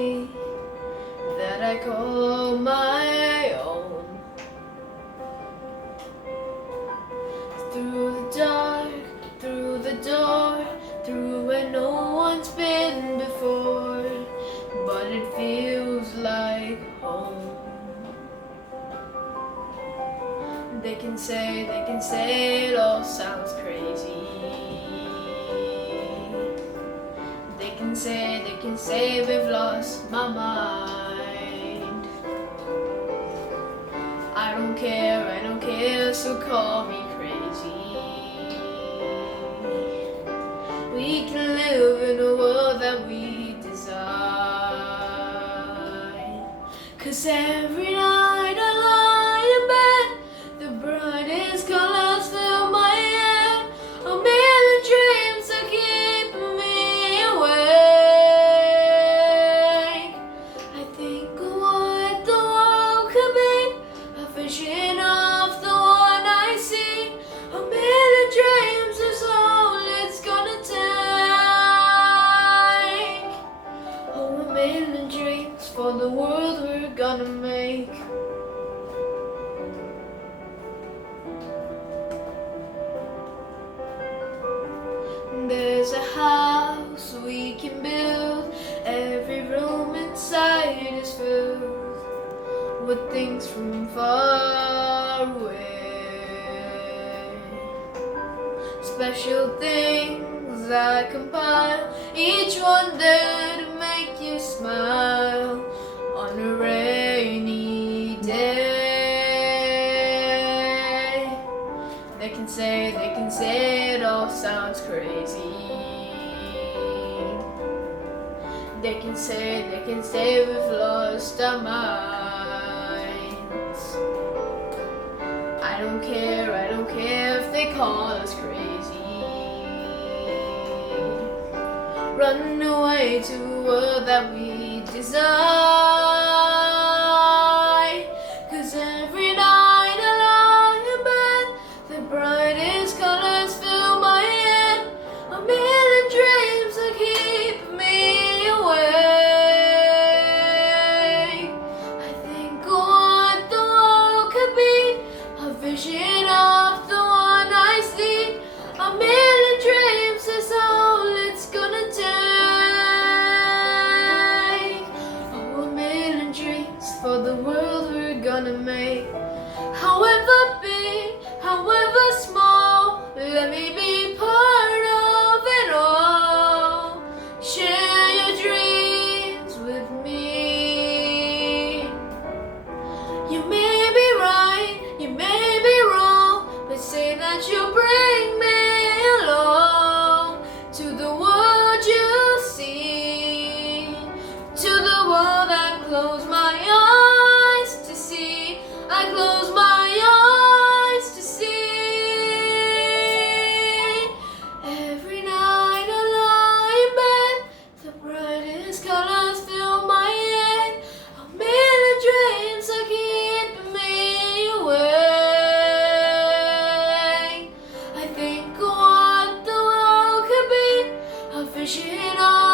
me that I call my own. Through the dark, through the door, through where no one's been before, but it feels like home. They can say it all sounds crazy. They can say we've lost my mind. I don't care, so call me crazy. We can live in a world that we design. 'Cause every night I lie in bed, the brightest colors fill my head. A million dreams are keeping me awake. I think of what the world could be, a vision of the one I see. A million dreams is all it's gonna take. Oh, a million dreams for the world we're gonna make. There's a house we can build, every room inside is filled with things from far away. Special things I compile, each one there to make you smile on a rainy day. They can say it all sounds crazy. They can say we've lost our minds. I don't care if they call us crazy. Run away to a world that we design. 'Cause every night I lie in bed, the brightest colors fill my head. A million dreams are keeping me awake. I think of what the world could be, a vision of the one I see. A million dreams is all it's gonna take. Oh, a million dreams for the world we're gonna make. However big, however small, let me be part of it all. Share your dreams with me. You may be right, you may be wrong, but say that you'll bring me along to the world you see, to the world I close my eyes to see. I close my eyes to see. Every night I lie in bed, the brightest colors fill my head. A million dreams are keeping me awake. I think of what the world could be, a vision of